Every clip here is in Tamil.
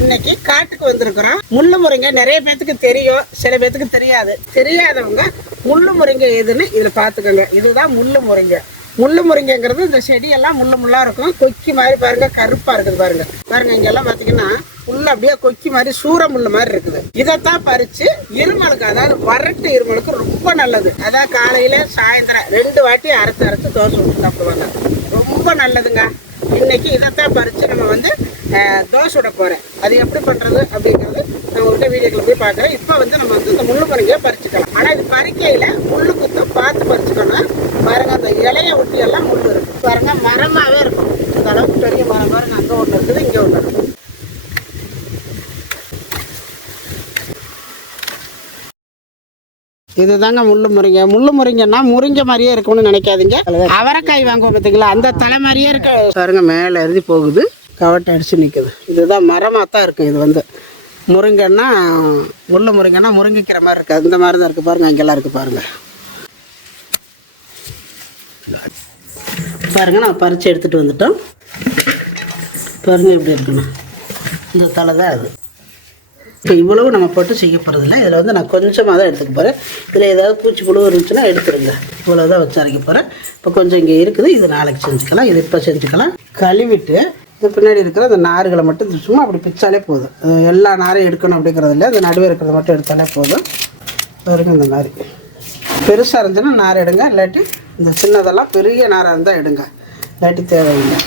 இன்னைக்கு காட்டுக்கு வந்திருக்கிறோம். முள்ளு முருங்கை நிறைய பேத்துக்கு தெரியும் சில பேத்துக்கு தெரியாது. தெரியாதவங்க முள்ளு முருங்கை எதுன்னு இதில் பார்த்துக்கோங்க இதுதான் முள்ளு முருங்கை. முள்ளு முருங்கைங்கிறது இந்த செடியெல்லாம் முள்ளு முள்ளா இருக்கும். கொக்கி மாதிரி பாருங்க கருப்பா இருக்குது பாருங்க. பாருங்க இங்கெல்லாம் பார்த்தீங்கன்னா முள்ளு அப்படியே கொக்கி மாதிரி சூற முள்ளு மாதிரி இருக்குது. இதைத்தான் பறிச்சு இருமலுக்கு அதாவது வறட்டு இருமலுக்கு ரொம்ப நல்லது. அதான் காலையில சாயந்தரம் ரெண்டு வாட்டி அரைச்சு அரைச்சு தோசை ஊற்றி சாப்பிடுவாங்க. ரொம்ப நல்லதுங்க. இன்னைக்கு இதைத்தான் பறித்து நம்ம வந்து தோசை விட போகிறேன் அது எப்படி பண்ணுறது அப்படிங்கிறது நான் உங்கள்கிட்ட வீடியோக்கில் போய் பார்க்குறேன். இப்போ வந்து நம்ம வந்து இந்த முள்ளு பறிக்கையை பறிச்சுக்கலாம். ஆனால் இது பறிக்கையில் முள்ளு குத்தம் பார்த்து பறிச்சுக்கணும் பாருங்க அந்த இலையை ஒட்டி எல்லாம் முள்ளு இருக்கும் பாருங்க மரமாகவே இருக்கும். இந்த அளவுக்கு பெரிய மரம் பாருங்க அங்கே ஒன்று இருக்குது இங்கே ஒன்று இருக்குது இதுதாங்க முள்ளு முருங்கை. முள்ளு முருங்கைன்னா முருங்கை மாதிரியே இருக்கும்னு நினைக்காதீங்க. அவரைக்காய் வாங்குவோம் பார்த்தீங்களா அந்த தலை மாதிரியே இருக்கு. பாருங்க மேலே எழுதி போகுது. கவட்டை அடிச்சு நிற்குது இதுதான் மரமாக தான் இருக்கும் இது வந்து. முருங்கைன்னா முள்ளு முருங்கைன்னா முருங்கிக்கிற மாதிரி இருக்குது இந்த மாதிரி தான் இருக்குது பாருங்க அங்கெல்லாம் இருக்குது பாருங்க. பாருங்க நான் பறித்து எடுத்துகிட்டு வந்துட்டோம் பாருங்க எப்படி இருக்குண்ணா இந்த தலை தான் அது. இப்போ இவ்வளவு நம்ம போட்டு செய்ய போகிறதில்ல இதில் வந்து நான் கொஞ்சமாக தான் எடுத்துக்க போகிறேன் இதில் ஏதாவது பூச்சி புழு இருந்துச்சுன்னா எடுத்துருங்க இவ்வளோ தான் வச்சு அரைக்க போகிறேன் இப்போ கொஞ்சம் இங்கே இருக்குது. இது நாளைக்கு செஞ்சுக்கலாம். இது இப்போ செஞ்சுக்கலாம். கழுவிட்டு இது பின்னாடி இருக்கிற அந்த நாறுகளை மட்டும் சும்மா அப்படி பிச்சாலே போதும். எல்லா நாரையும் எடுக்கணும் அப்படிங்கிறது இல்லை. அந்த நடுவே இருக்கிறத மட்டும் எடுத்தாலே போதும். பாருங்க இந்த மாதிரி. பெருசாக இருந்துச்சுன்னா நார் எடுங்க. இல்லாட்டி இந்த சின்னதெல்லாம் பெரிய நாராக இருந்தால் எடுங்க. இல்லாட்டி தேவையில்லை.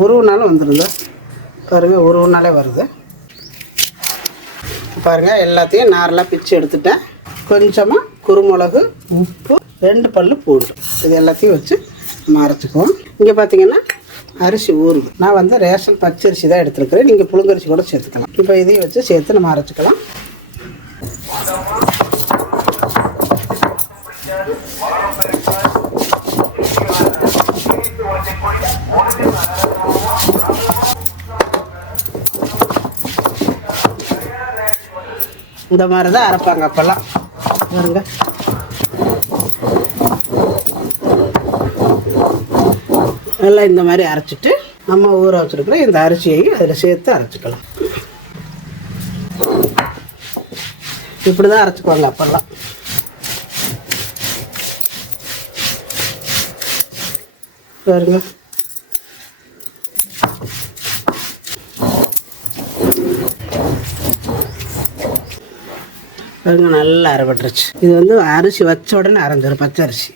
உருவுனாலும் வந்துடுங்க பாருங்கள் உருவுனாலே வருது. பாருங்கள் எல்லாத்தையும் நாரெல்லாம் பிச்சு எடுத்துட்டேன். கொஞ்சமாக குருமிளகு உப்பு ரெண்டு பல் பூண்டு. இது எல்லாத்தையும் வச்சு நம்ம இங்கே பார்த்தீங்கன்னா அரிசி ஊறுது. நான் வந்து ரேஷன் பச்சரிசி தான் எடுத்துருக்கிறேன். நீங்கள் புழுங்கரிசி கூட சேர்த்துக்கலாம். இப்போ இதையும் வச்சு சேர்த்து நம்ம அரைச்சிக்கலாம். இந்த மாதிரி தான் அரைப்பாங்க அப்போல்லாம். பாருங்க. நல்லா இந்த மாதிரி அரைச்சிட்டு நம்ம ஊற வச்சுருக்கிற இந்த அரிசியையும் அதில் சேர்த்து அரைச்சிக்கலாம். இப்படி தான் அரைச்சிக்குவாங்க அப்போல்லாம். பாருங்கள் பாருங்க நல்லா அரைப்பட்டுருச்சு இது வந்து அரிசி வச்ச உடனே அரைஞ்சிடும் பச்சை அரிசி.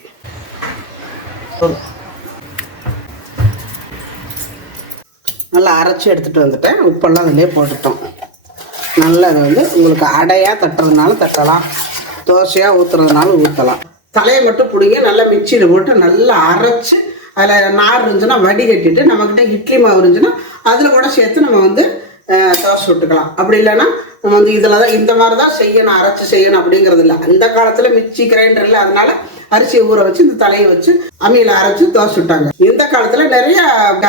நல்லா அரைச்சி எடுத்துகிட்டு வந்துட்டேன். உப்பெல்லாம் அதிலே போட்டுட்டோம். நல்லா அதை வந்து உங்களுக்கு அடையாக தட்டுறதுனாலும் தட்டலாம். தோசையாக ஊற்றுறதுனாலும் ஊற்றலாம் தலையை மட்டும் பிடிங்க நல்லா மிக்சியில் போட்டு நல்லா அரைச்சி அதில் நார் இருந்துச்சுன்னா வடிகட்டிட்டு நம்மக்கிட்ட இட்லி மாவு இருந்துச்சுன்னா அதில் கூட சேர்த்து நம்ம வந்து தோசை விட்டுக்கலாம். அப்படி இல்லைன்னா நம்ம வந்து இதில் தான் இந்த மாதிரி தான் செய்யணும் அரைச்சி செய்யணும் அப்படிங்கிறது இல்லை. அந்த காலத்தில் மிக்சி கிரைண்டர் இல்லை அதனால அரிசியை ஊற வச்சு இந்த தலையை வச்சு அம்மியில் அரைச்சி தோசை விட்டாங்க இந்த காலத்தில் நிறைய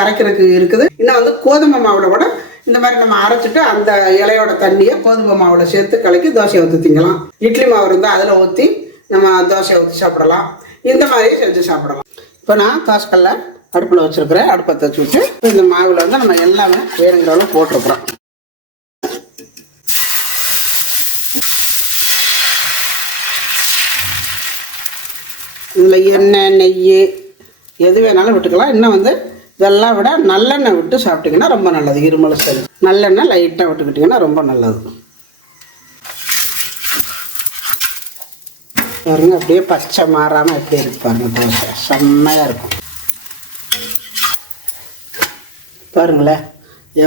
அரைக்கிறதுக்கு இருக்குது. இன்னும் வந்து கோதுமை மாவில் கூட இந்த மாதிரி நம்ம அரைச்சிட்டு அந்த இலையோட தண்ணியை கோதுமை மாவில் சேர்த்து கலக்கி தோசையை ஊற்றி திங்கலாம். இட்லி மாவு இருந்தால் அதில் ஊற்றி நம்ம தோசையை ஊற்றி சாப்பிடலாம். இந்த மாதிரியே செஞ்சு சாப்பிடலாம். இப்போ நான் தோசைக்கல்ல அடுப்பில் வச்சிருக்கிறேன் அடுப்பை தச்சு விட்டு இந்த மாவில் வந்து நம்ம எல்லாமே வேணுங்கிற அளவு போட்டிருக்கிறோம். இதில் எண்ணெய் நெய் எது வேணாலும் விட்டுக்கலாம். இன்னும் வந்து இதெல்லாம் விட நல்லெண்ணெய் விட்டு சாப்பிட்டிங்கன்னா ரொம்ப நல்லது. இருமல் சரி நல்லெண்ணெய் லைட்டாக விட்டுக்கிட்டிங்கன்னா ரொம்ப நல்லது. பாருங்க அப்படியே பச்சை மாறாமல் எப்படி இருக்கு பாருங்க தோசை. செம்மையாக இருக்கும். பாருங்களேன்.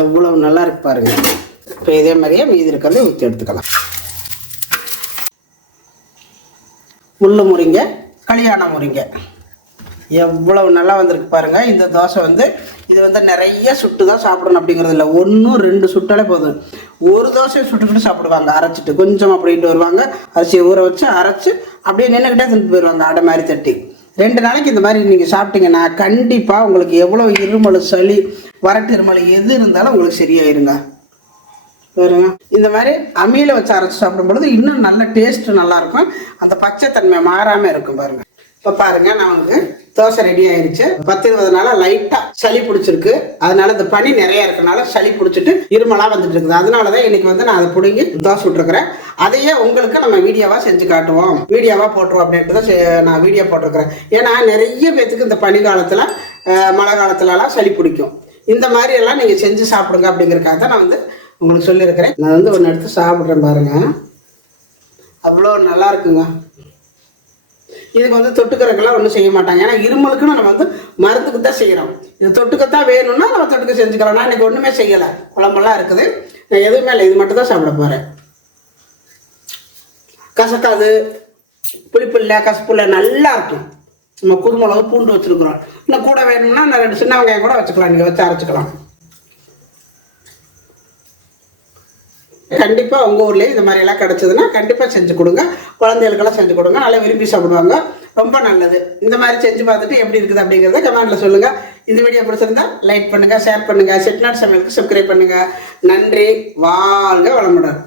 எவ்வளவு நல்லா இருக்கு பாருங்க. இப்போ இதே மாதிரியே மீதி இருக்கிறத ஊற்றி எடுத்துக்கலாம். முள்ளு முறிங்க கல்யாண முறிங்க எவ்வளவு நல்லா வந்திருக்கு பாருங்க. இந்த தோசை வந்து இது வந்து நிறைய சுட்டு தான் சாப்பிடணும் அப்படிங்கிறது இல்லை. ஒன்றும் ரெண்டு சுட்டாலே போதும். ஒரு தோசையை சுட்டுக்கிட்டு சாப்பிடுவாங்க. அரைச்சிட்டு கொஞ்சம் அப்படின்ட்டு வருவாங்க. அரிசியை ஊற வச்சு அரைச்சு அப்படியே நின்றுக்கிட்டே தின்ட்டு போயிடுவாங்க. அடை மாதிரி தட்டி. ரெண்டு நாளைக்கு இந்த மாதிரி நீங்கள் சாப்பிட்டீங்கன்னா கண்டிப்பாக உங்களுக்கு எவ்வளோ இருமல் சளி வறட்டு இருமல் எது இருந்தாலும் உங்களுக்கு சரியாயிருங்க. பாருங்க. இந்த மாதிரி அம்மியில் வச்சு அரைச்சி சாப்பிடும் பொழுது இன்னும் நல்ல டேஸ்ட் நல்லா இருக்கும். அந்த பச்சைத்தன்மை மாறாமல் இருக்கும் பாருங்க. இப்போ பாருங்க நான் உங்களுக்கு தோசை ரெடி ஆயிருச்சு. பத்து இருபது நாளா லைட்டா சளி பிடிச்சிருக்கு. அதனால இந்த பனி நிறைய இருக்கனால சளி பிடிச்சிட்டு இருமலா வந்துட்டு இருக்குது. அதனால தான் இன்னைக்கு வந்து நான் அதை பிடுங்கி தோசை விட்டுருக்கிறேன். அதையே உங்களுக்கு நம்ம வீடியோவா செஞ்சு காட்டுவோம். வீடியோவா போட்டுருவோம் அப்படின்ட்டு தான் செ- நான் வீடியோ போட்டிருக்கிறேன். ஏன்னா நிறைய பேத்துக்கு இந்த பனி காலத்துல மழை காலத்துலலாம் சளி பிடிக்கும். இந்த மாதிரி எல்லாம் நீங்க செஞ்சு சாப்பிடுங்க அப்படிங்கறதுக்காக தான் நான் வந்து உங்களுக்கு சொல்லியிருக்கிறேன். நான் வந்து ஒன்று எடுத்து சாப்பிட்றேன் பாருங்க. அவ்வளோ நல்லா இருக்குங்க. இதுக்கு வந்து தொட்டுக்கிறக்கெல்லாம் ஒன்றும் செய்ய மாட்டாங்க. ஏன்னா இருமலுக்குன்னு நம்ம வந்து மருந்துக்கு தான் செய்கிறோம் இது தொட்டுக்கத்தான் வேணும்னா நம்ம தொட்டுக்க செஞ்சுக்கலாம் நான் இன்னைக்கு ஒன்றுமே செய்யலை. குழம்பெல்லாம் இருக்குது. நான் எதுவுமே இல்லை. இது மட்டும் தான் சாப்பிட போகிறேன் கசக்காது. புளிப்பு இல்லை கசப்பு இல்லை. நல்லா இருக்கும். நம்ம குருமிளகு பூண்டு வச்சுருக்குறோம். இன்னும் கூட வேணும்னா நான் ரெண்டு சின்ன வெங்காயம் கூட வச்சுக்கலாம். நீங்கள் வச்சு அரைச்சிக்கலாம். கண்டிப்பாக உங்கள் ஊர்லேயே இந்த மாதிரி எல்லாம் கிடச்சதுன்னா கண்டிப்பாக செஞ்சு கொடுங்க. குழந்தைகளுக்கெல்லாம் செஞ்சு கொடுங்க. நல்லா விரும்பி சாப்பிடுவாங்க. ரொம்ப நல்லது. இந்த மாதிரி செஞ்சு பார்த்துட்டு எப்படி இருக்குது அப்படிங்கிறத கமெண்ட்டில் சொல்லுங்கள் இந்த வீடியோ பிடிச்சிருந்தா லைக் பண்ணுங்கள் ஷேர் பண்ணுங்கள் செட்நாட் சமையலுக்கு சப்ஸ்கிரைப் பண்ணுங்கள் நன்றி. வாழ்க வளமுடன்.